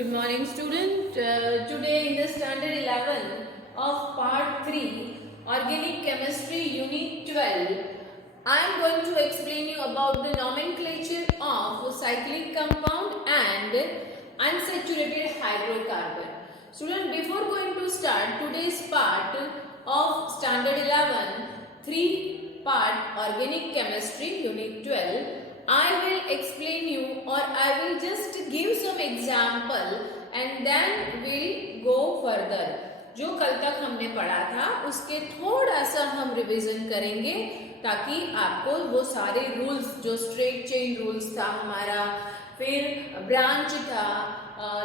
Good morning, student. Today in the standard 11 of part 3, Organic Chemistry Unit 12, I am going to explain you about the nomenclature of cyclic compound and unsaturated hydrocarbon. Student, before going to start today's part of standard 11, 3 part Organic Chemistry Unit 12, I will explain you or I will just give some example and then we'll go further. जो कल तक हमने पढ़ा था उसके थोड़ा सा हम रिवीजन करेंगे ताकि आपको वो सारे रूल्स जो स्ट्रेट चेन रूल्स था हमारा, फिर ब्रांच था,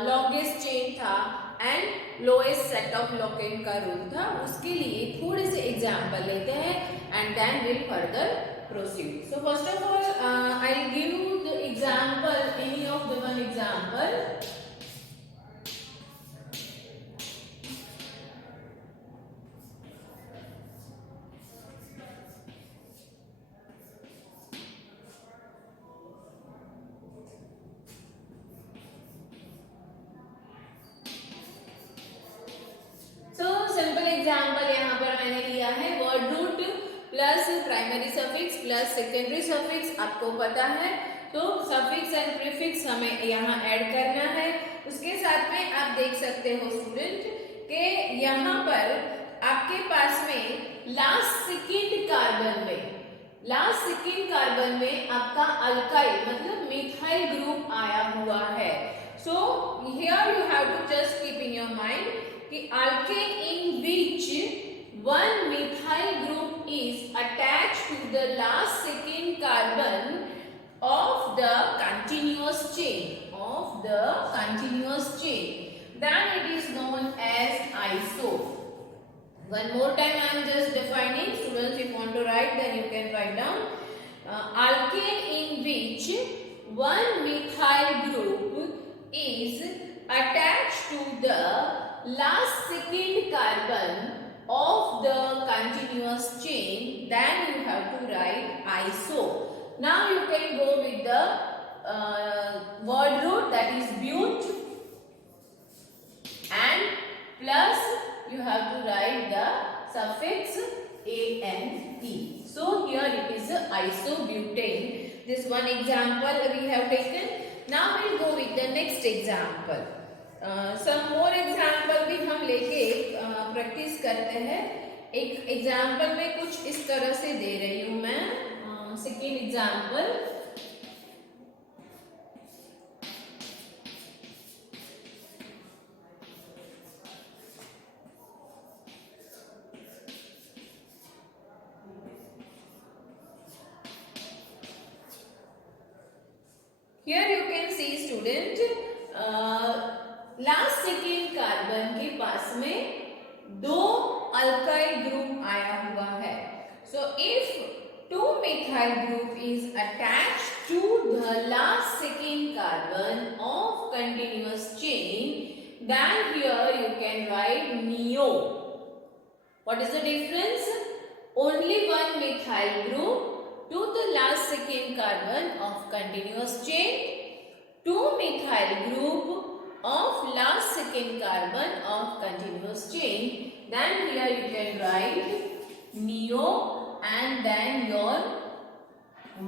लॉन्गेस्ट चेन था and lowest set of locant rule रूल था, उसके लिए थोड़े से एग्जाम्पल लेते हैं and then will further proceed. So first of all, I'll give you the example, any of the one example. So simple example यहाँ पर मैंने लिया है word root plus primary suffix plus secondary suffix, आपको पता है तो सफिक्स एंड प्रीफिक्स हमें यहाँ ऐड करना है। उसके साथ में आप देख सकते हो स्टूडेंट कि यहाँ पर आपके पास में लास्ट सेकेंड कार्बन में आपका अल्काइल मतलब मिथाइल ग्रुप आया हुआ है। So here you have to just keep in your mind कि alkane in which one methyl group is attached to the last second carbon of the continuous chain, then it is known as iso. One more time I am just defining. Students, if you want to write then you can write down. Alkane in which one methyl group is attached to the last second carbon of the continuous chain, then you have to write iso. Now you can go with the word root, that is but, and plus you have to write the suffix ane. So here it is isobutane. This one example we have taken. Now we will go with the next example. Some more example भी हम लेके practice करते हैं। एक example में कुछ इस तरह से दे रही हूं मैं। Second example, here you can see student, last second carbon के पास में दो अल्काइल ग्रुप आया हुआ है। So if two methyl group is attached to the last second carbon of continuous chain, then here you can write neo. What is the difference? Only one methyl group to the last second carbon of continuous chain, two methyl group of last second carbon of continuous chain, then here you can write neo and then your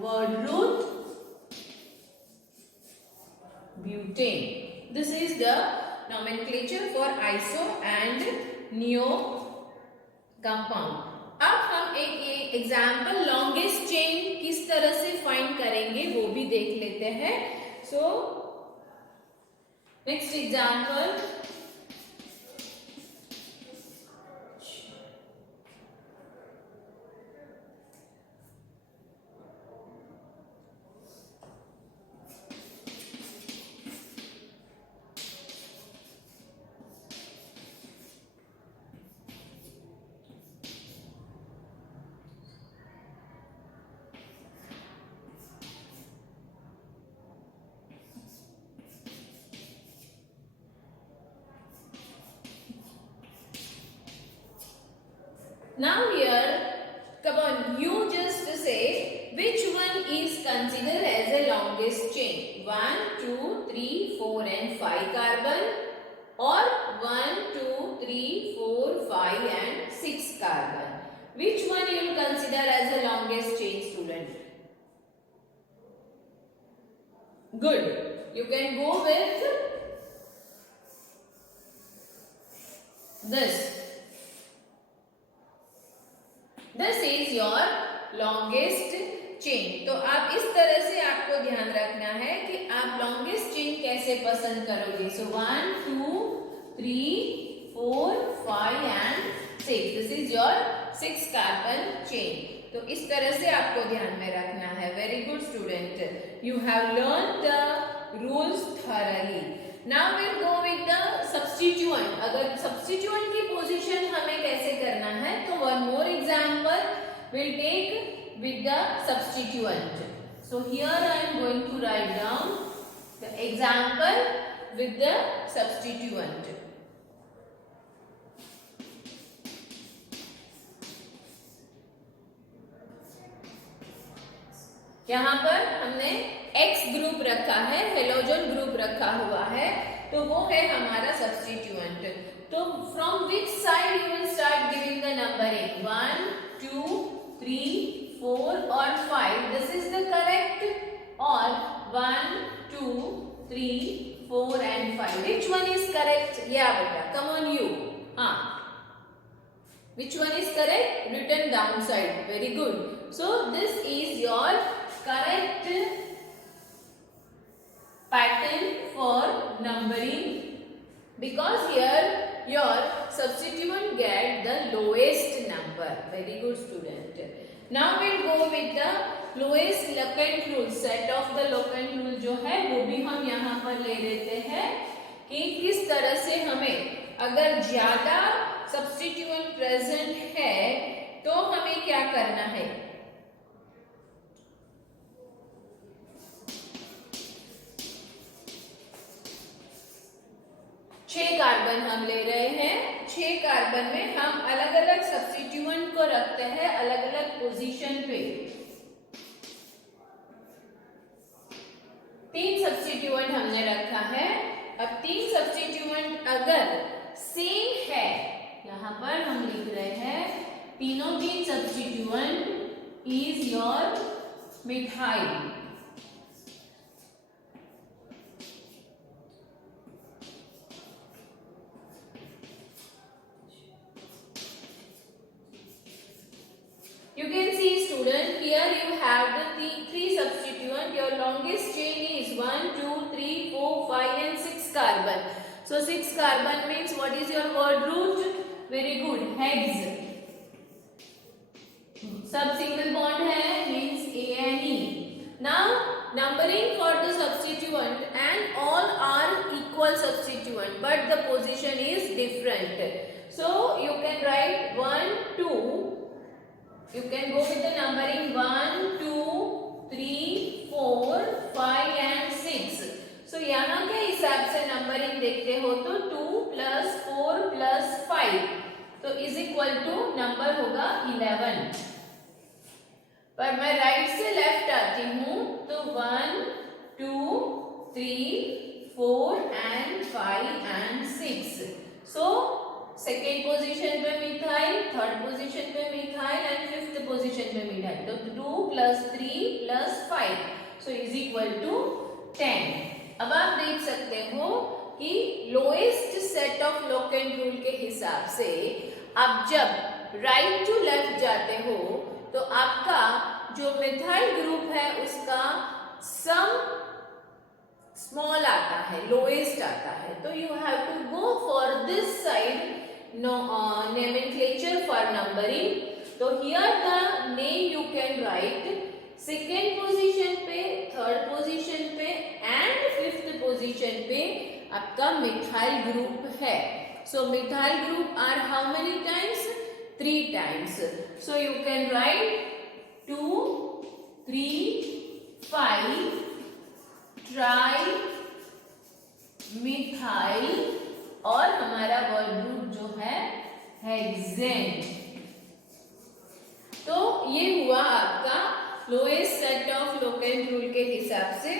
word root butane. This is the nomenclature for iso and neo compound. अब हम एक example longest chain किस तरह से find करेंगे वो भी देख लेते हैं। सो next example, now here come on, you just say which one is considered as the longest chain. 1, 2, 3, 4 and 5 carbon, or 1, 2, 3, 4, 5 and 6 carbon. Which one you will consider as the longest chain, student? Good. You can go with this. This is your longest chain. तो आप इस तरह से आपको ध्यान रखना है कि आप longest chain कैसे पसंद करोगे. So 1, 2, 3, 4, 5 and 6. This is your 6 carbon chain. तो इस तरह से आपको ध्यान में रखना है. Very good student. You have learned the rules thoroughly. Now we'll go with the substituent. अगर substituent की position हमें कैसे करना है तो one more example we'll take with the substituent. So here I am going to write down the example with the substituent. यहाँ पर हमने X ग्रुप रखा है, हेलोजन ग्रुप रखा हुआ है, तो वो है हमारा सब्स्टिट्यूएंट. तो from which side you will start giving the numbering. 1, 2, 3, 4 और 5. This is the correct. और 1, 2, 3, 4 and 5. Which one is correct? या बेटा, कम ऑन यू. हाँ, which one is correct? Written down side. Very good. So this is your correct pattern for numbering, because here your substituent get the lowest number. Very good student. Now we'll go with the lowest locant rule. Set of the locant rule जो है वो भी हम यहाँ पर ले लेते हैं कि किस तरह से हमें अगर ज्यादा substituent present है तो हमें क्या करना है. 6 कार्बन हम ले रहे हैं. 6 कार्बन में हम अलग अलग सब्स्टिट्यूएंट को रखते हैं अलग अलग पोजीशन पे. 3 सब्स्टिट्यूएंट हमने रखा है. अब 3 सब्स्टिट्यूएंट अगर सेम है, यहाँ पर हम लिख रहे हैं तीनों 3 substituent is your methyl. You can see student, here you have the 3 substituent. Your longest chain is 1, 2, 3, 4, 5 and 6 carbon. So 6 carbon means what is your word root? Very good, hex. Sub single bond है means A and E. Now numbering for the substituent, and all are equal substituent but the position is different. So you can write 1, 2. You can go with the numbering 1, 2, 3, 4, 5 and 6. So यहाँ के हिसाब से numbering देखते हो तो 2 plus 4 plus 5 तो is equal to number होगा 11. पर मैं राइट से लेफ्ट आती हूँ तो 1, 2, 3, 4 and 5 and 6. So second position पे मिथाइल, थर्ड पोजीशन पे मिथाइल एंड फिफ्थ पोजीशन पे मिथाइल. तो 2 plus 3 plus 5 so is equal to 10. अब आप देख सकते हो कि lowest set of locant rule के हिसाब से आप जब राइट टू लेफ्ट जाते हो तो आपका जो मिथाइल ग्रुप है उसका सम स्मॉल आता है, लोएस्ट आता है. तो you have to go for this side nomenclature for numbering. तो here the name you can write second position पे, third position पे and fifth position पे आपका मिथाइल ग्रुप है. So methyl group are how many times? 3 times. So you can write 2, 3, 5 tri methyl और हमारा word group जो है hexane. तो आपका lowest set of locant rule के हिसाब से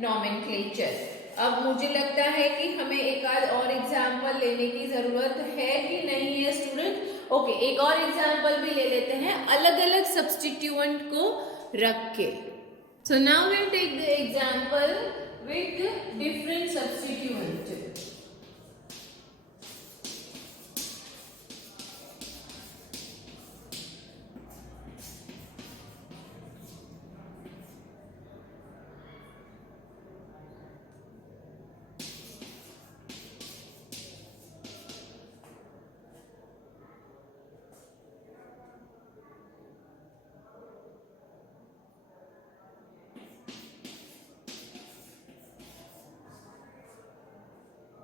नॉमेनक्लेचर। अब मुझे लगता है कि हमें एक आध और एग्जाम्पल लेने की जरूरत है कि नहीं है स्टूडेंट? ओके, एक और एग्जाम्पल भी ले लेते हैं अलग अलग सब्स्टिट्यूएंट को रख के। So now will take the example with different substituent.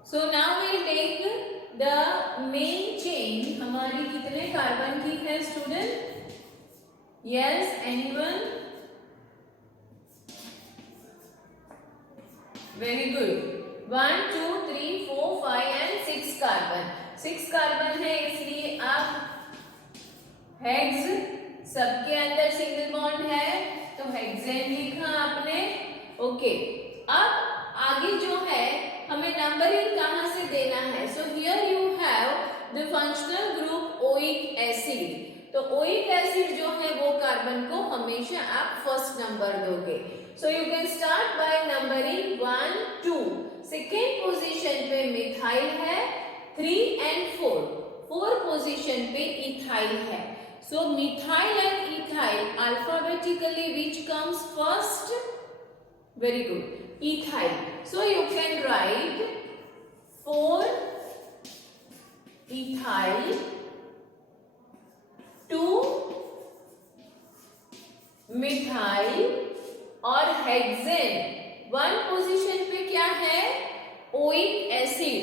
So now we'll take the main chain। हमारी कितने कार्बन की है student? Yes, anyone? Very good। 1 2 3 4 5 and 6 carbon. 6 carbon है इसलिए आप हेक्स, सबके अंदर सिंगल बॉन्ड है तो हेक्सेन लिखा आपने। ओके, अब आगे जो है हमें नंबरिंग कहां से देना है? So here you have the functional group oic acid. तो ओइक एसिड जो है वो कार्बन को हमेशा आप फर्स्ट नंबर दोगे। So you can start by numbering 1 2। Second position पे मिथाइल है, 3 and 4। 4 पोजीशन पे इथाइल है। So methyl and ethyl alphabetically which comes first? Very good, ethyl। So you can write 4 ethyl, 2 methyl और hexane. 1 position पे क्या है? Oic acid,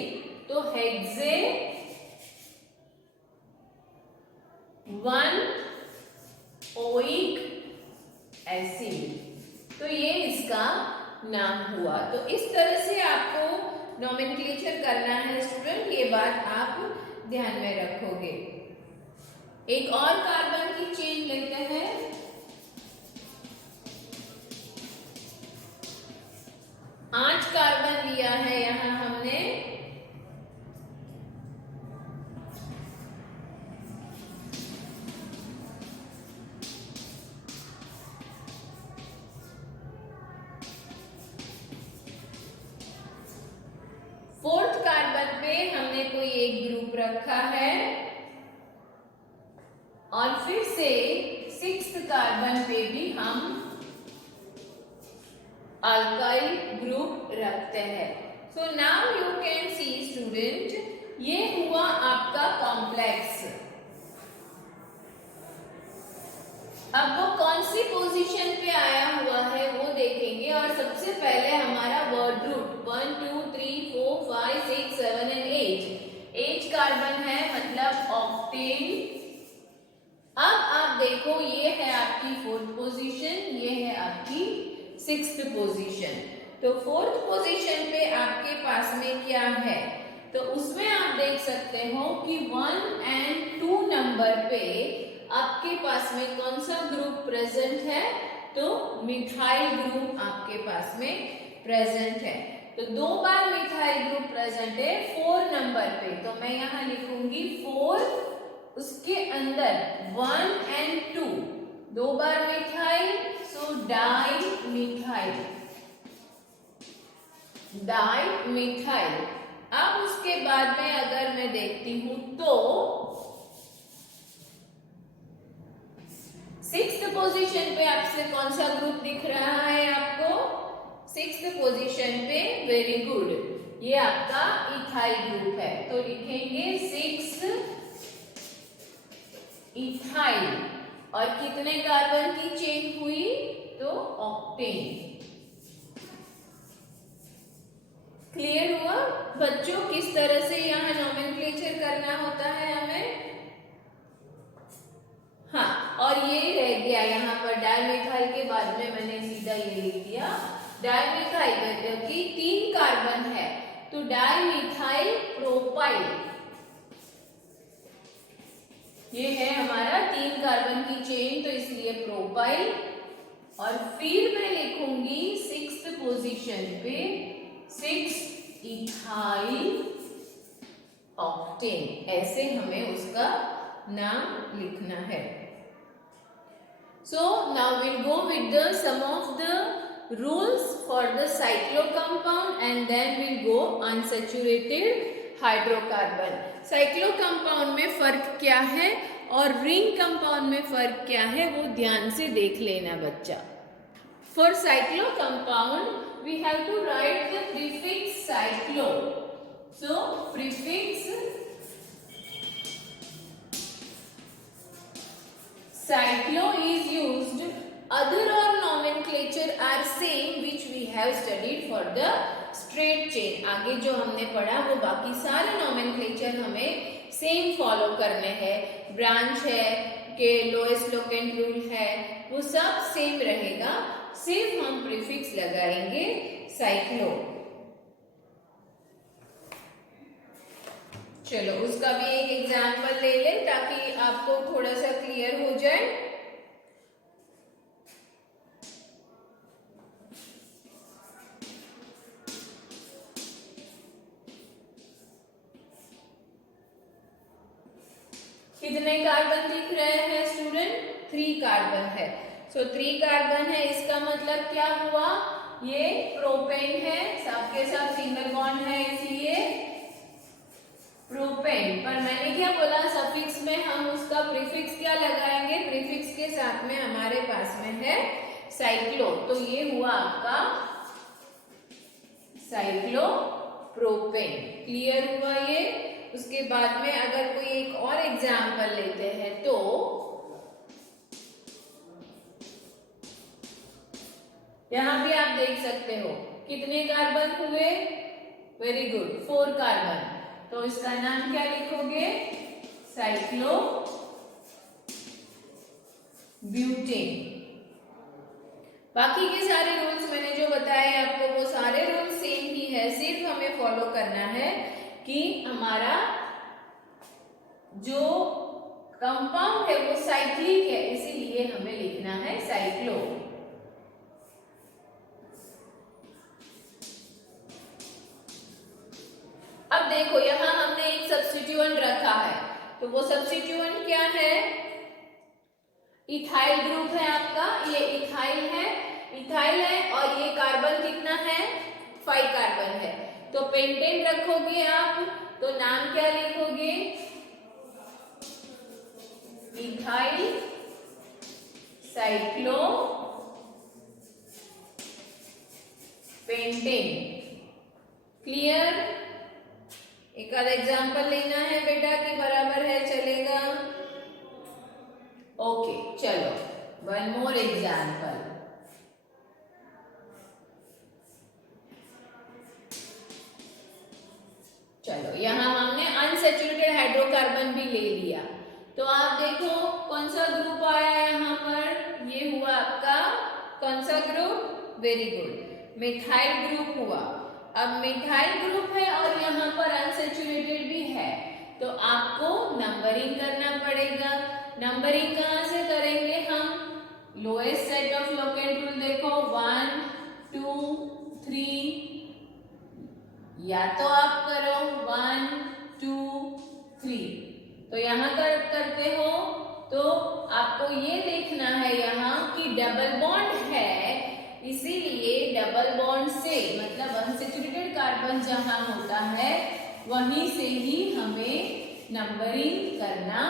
तो hexane 1 oic acid. तो ये इसका नाम हुआ। तो इस तरह से आपको नॉमेनक्लेचर करना है स्टूडेंट, ये बात आप ध्यान में रखोगे। एक और कार्बन की चेन लेते हैं। आठ कार्बन लिया है यहां हमने। फोर्थ कार्बन पे हमने कोई एक ग्रुप रखा है और फिर से सिक्स्थ कार्बन पे भी हम अल्काइल ग्रुप रखते हैं। So now you can see student, ये हुआ आपका कॉम्प्लेक्स। अब वो कौन सी पोजीशन पे आया हुआ है वो देखेंगे और सबसे पहले हमारा वर्ड रूट 1 2 3 4 5 6 7 एंड 8 कार्बन है, मतलब ऑक्टेन। अब आप देखो ये है आपकी फोर्थ पोजीशन, ये है आपकी सिक्स्थ पोजीशन। तो फोर्थ पोजीशन पे आपके पास में क्या है? तो उसमें आप देख सकते हो कि 1 and 2 नंबर पे आपके पास में कौन सा ग्रुप प्रेजेंट है? तो मिथाइल ग्रुप आपके पास में प्रेजेंट है। तो 2 बार मिथाइल ग्रुप प्रेजेंट है 4 नंबर पे, तो मैं यहां लिखूंगी 4, उसके अंदर 1 and 2, 2 bar methyl, so di methyl, di methyl. अब उसके बाद में अगर मैं देखती हूं तो सिक्स्थ पोजीशन पे आपसे कौन सा ग्रुप दिख रहा है आपको? सिक्स्थ पोजीशन पे, वेरी गुड, ये आपका इथाइल ग्रुप है। तो लिखेंगे 6 इथाइल। और कितने कार्बन की चेन हुई? तो ऑक्टेन। क्लियर हुआ बच्चों किस तरह से यहाँ नॉमेनक्लेचर करना होता है हमें? हाँ, और ये रह गया यहाँ पर डाइमिथाइल के बाद में मैंने सीधा ये लिख दिया डाइमिथाइल, मतलब कि 3 कार्बन है तो डाइमिथाइल प्रोपाइल, ये है हमारा 3 कार्बन की चेन, तो इसलिए प्रोपाइल। और फिर मैं लिखूंगी 6th पोजीशन पे 6 इथाइल ऑक्टेन, ऐसे हमें उसका नाम लिखना है। So now we'll go with the some of the rules for the cyclo compound and then we'll go unsaturated hydrocarbon. Cyclo compound में फर्क क्या है और रिंग कंपाउंड में फर्क क्या है वो ध्यान से देख लेना बच्चा। For cyclo compound we have to write the prefix cyclo. So prefix cyclo is used, other or nomenclature are same which we have studied for the straight chain। आगे जो हमने पढ़ा वो बाकी सारे nomenclature हमें सेम फॉलो करने हैं। ब्रांच है के लोएस्ट लोकेंट रूल है वो सब सेम रहेगा, सिर्फ हम प्रीफिक्स लगाएंगे साइक्लो। चलो उसका भी एक एग्जाम्पल ले ले ताकि आपको थोड़ा सा क्लियर हो जाए। कितने कार्बन दिख रहे हैं स्टूडेंट? 3 कार्बन है। सो 3 कार्बन है, इसका मतलब क्या हुआ? ये प्रोपेन है, सबके साथ सिंगल बॉन्ड है इसलिए प्रोपेन। पर मैंने क्या बोला, सफिक्स में हम उसका प्रीफिक्स क्या लगाएंगे? प्रीफिक्स के साथ में हमारे पास में है साइक्लो, तो ये हुआ आपका साइक्लो प्रोपेन। क्लियर हुआ ये? उसके बाद में अगर कोई एक और एग्जाम्पल लेते हैं तो यहां भी आप देख सकते हो कितने कार्बन हुए? Very good, 4 carbon. तो इसका नाम क्या लिखोगे? Cyclo butane. बाकी के सारे रूल्स मैंने जो बताए आपको वो सारे रूल्स सेम ही है, सिर्फ हमें फॉलो करना है कि हमारा जो कंपाउंड है वो साइक्लिक है, इसीलिए हमें लिखना है साइक्लो। अब देखो यहां हमने एक सब्स्टिट्यूएंट रखा है, तो वो सब्स्टिट्यूएंट क्या है? इथाइल ग्रुप है आपका, ये इथाइल है और ये कार्बन कितना है? 5 कार्बन है। तो पेंटेन रखोगे आप, तो नाम क्या लिखोगे? Ethyl cyclo pentane. क्लियर? एक आध एग्जाम्पल लेना है बेटा कि बराबर है चलेगा? ओके चलो, वन मोर एग्जाम्पल। चलो यहां हमने अनसैचुरेटेड हाइड्रोकार्बन भी ले लिया, तो आप देखो कौन सा ग्रुप आया यहाँ पर? ये हुआ आपका कौन सा group? Very good, methyl group हुआ। अब मिथाइल ग्रुप है और यहाँ पर अनसैचुरेटेड भी है, तो आपको नंबरिंग करना पड़ेगा। नंबरिंग कहाँ से करेंगे हम? Lowest set of locant rule देखो, 1 2 3, या तो आप करो 1 2 3, तो यहाँ करते हो तो आपको ये देखना है यहाँ कि डबल बॉन्ड है, इसीलिए डबल बॉन्ड से मतलब अनसैचुरेटेड कार्बन जहां होता है वहीं से ही हमें नंबरिंग करना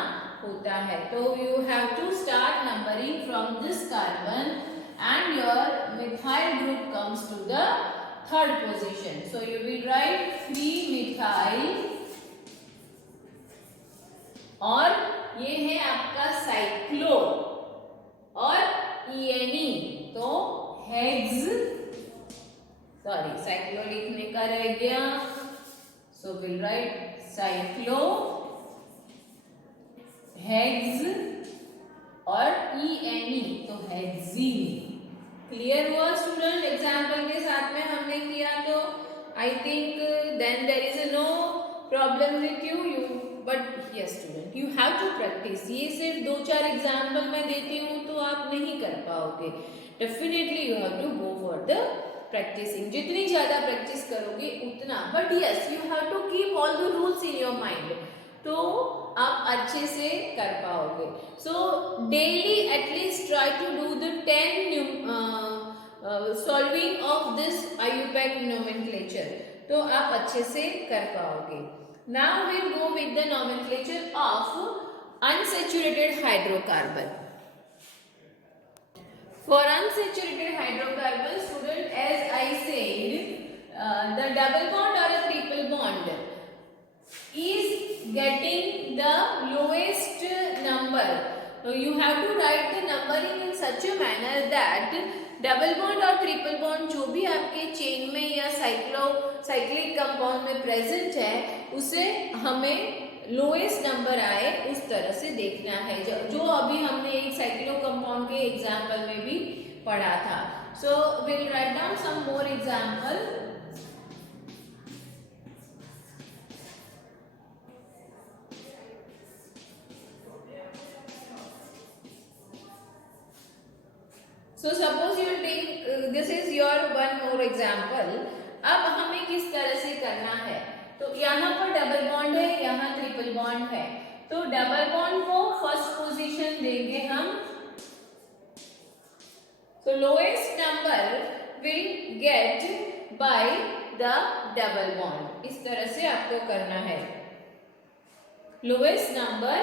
होता है। तो you have to start numbering from this carbon and your methyl group comes to the 3rd position. So you will write 3 methyl और ये है आपका साइक्लो और ईएनई, तो हेक्स, सॉरी साइक्लो लिखने का रह गया, so will write cyclo hex और ईएनई, तो हेक्सीन। क्लियर हुआ स्टूडेंट? एग्जाम्पल के साथ में हमने किया, तो I think then there is no problem with you but yes student you have to practice. ये सिर्फ 2-4 एग्जाम्पल मैं देती हूँ तो आप नहीं कर पाओगे। Definitely you have to go for the practicing. जितनी ज्यादा प्रैक्टिस करोगे उतना, but yes you have to keep all the rules in your mind, तो आप अच्छे से कर पाओगे। So daily at least try to do the 10 solving of this IUPAC nomenclature, तो आप अच्छे से कर पाओगे। Now will go with the nomenclature of unsaturated hydrocarbon. For unsaturated hydrocarbon, student, as I said, the double bond or a triple bond is getting the lowest number. So you have to write the numbering in such a manner that double bond और triple bond जो भी आपके chain में या cyclic compound में present है उसे हमें लोएस्ट नंबर आए उस तरह से देखना है, जो अभी हमने एक साइक्लो कंपाउंड के एग्जाम्पल में भी पढ़ा था। So will write down some more example. So suppose you take this is your one more example। अब हमें किस तरह से करना है, तो यहाँ पर डबल बॉन्ड है, यहाँ ट्रिपल बॉन्ड है, तो डबल बॉन्ड को फर्स्ट पोजीशन देंगे हम। So lowest number will get by the double bond। इस तरह से आपको करना है। Lowest number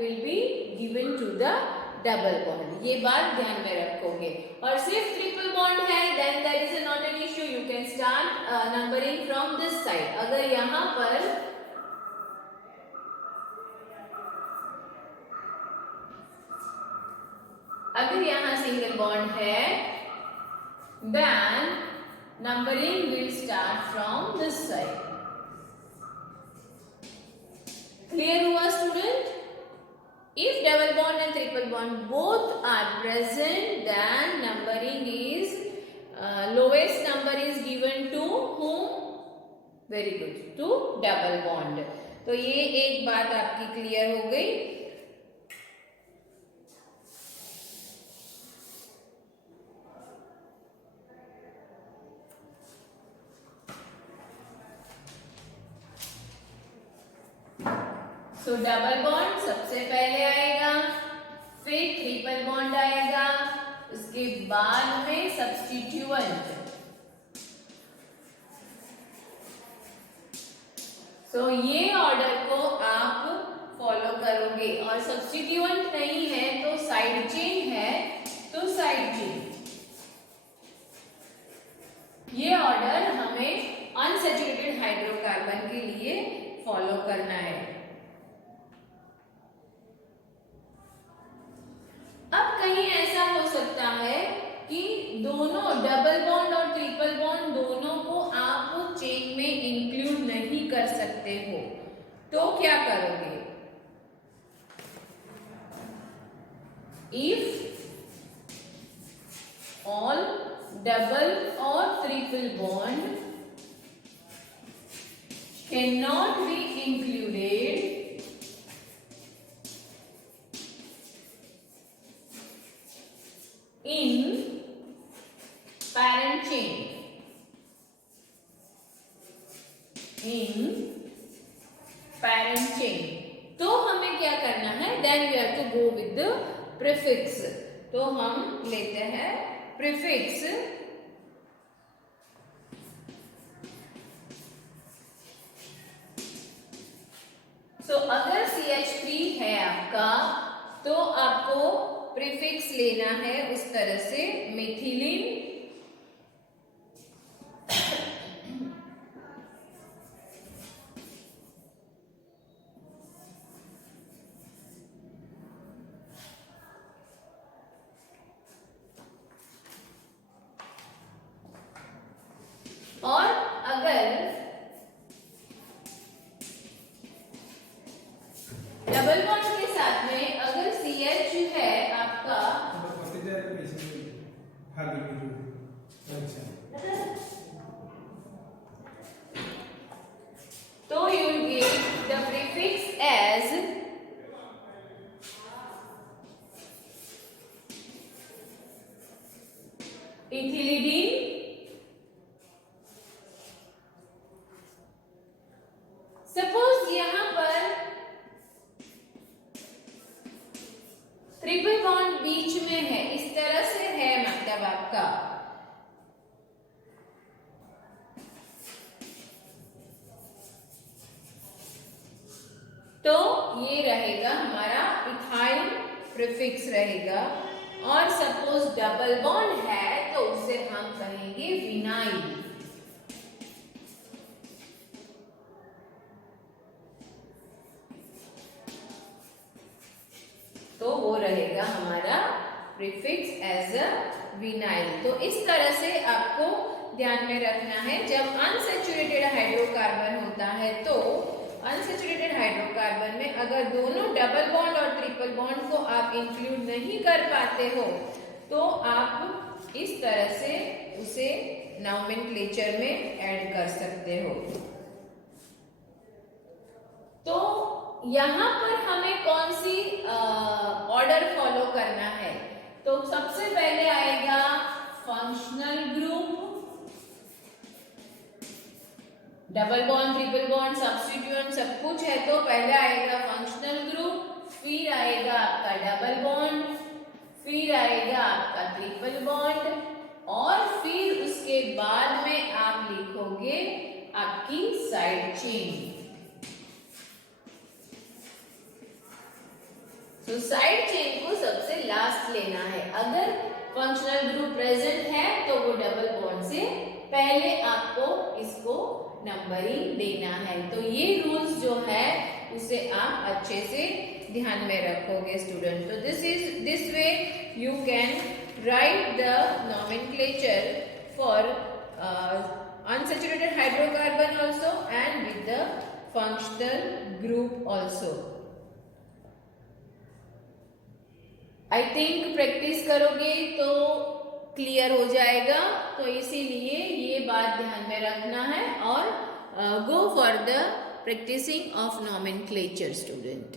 will be given to the double bond, ये बात ध्यान में रखोगे। और सिर्फ ट्रिपल बॉन्ड है then there is not an issue, you can start numbering from this side. अगर यहाँ पर सिंगल बॉन्ड है then numbering will start from this side. Clear हुआ student? If double bond and triple bond both are present, then numbering is lowest number is given to whom? Very good, to double bond। तो ये एक बात आपकी clear हो गई। तो double bond सबसे पहले आएगा, फिर ट्रिपल बॉन्ड आएगा, उसके बाद में सब्स्टिट्यूएंट। सो ये ऑर्डर को आप फॉलो करोगे। और सब्स्टिट्यूएंट नहीं है तो साइड चेन है तो साइड चेन। ये ऑर्डर हमें अनसैचुरेटेड हाइड्रोकार्बन के लिए फॉलो करना है। अब कहीं ऐसा हो सकता है कि दोनों डबल बॉन्ड और ट्रिपल बॉन्ड दोनों को आप चेन में इंक्लूड नहीं कर सकते हो, तो क्या करोगे? इफ ऑल डबल और triple bond can not be included in parent chain, तो हमें क्या करना है? then we have to go with the prefix। तो हम लेते हैं prefix। so अगर CH3 है आपका तो आपको प्रीफिक्स लेना है उस तरह से मिथिलीन, और अगर डबल बॉन्ड के साथ में अगर CH है आपका तो you will get the prefix as ethylidene, suppose यहां पर ट्रिपल बॉन्ड बीच में है, इस तरह से है मतलब आपका, तो ये रहेगा हमारा इथाइल प्रीफिक्स रहेगा। और सपोज डबल बॉन्ड है तो उसे हम कहेंगे विनाइल। तो वो रहेगा हमारा प्रीफिक्स एज अ विनाइल। तो इस तरह से आपको ध्यान में रखना है, जब अनसैचुरेटेड हाइड्रोकार्बन होता है तो अनसैचुरेटेड हाइड्रोकार्बन में अगर दोनों डबल बॉन्ड और ट्रिपल बॉन्ड को आप इंक्लूड नहीं कर पाते हो तो आप इस तरह से उसे नॉमेनक्लेचर में ऐड कर सकते हो। तो यहाँ पर हमें कौन सी ऑर्डर फॉलो करना है, तो सबसे पहले आएगा functional group, double bond triple bond substituent सब कुछ है, तो पहले आएगा फंक्शनल ग्रुप, फिर आएगा आपका डबल बॉन्ड, फिर आएगा आपका ट्रिपल बॉन्ड और फिर उसके बाद में आप लिखोगे आपकी साइड चेन। तो साइड चेन को सबसे लास्ट लेना है। अगर फंक्शनल ग्रुप प्रेजेंट है तो वो डबल बॉन्ड से पहले आपको इसको नंबरिंग देना है। तो ये रूल्स जो है उसे आप अच्छे से ध्यान में रखोगे स्टूडेंट। तो this way you can right the nomenclature for unsaturated hydrocarbon also and with the functional group also. I think practice करोगे तो क्लियर हो जाएगा, तो इसीलिए ये बात ध्यान में रखना है और go for the practicing of nomenclature student.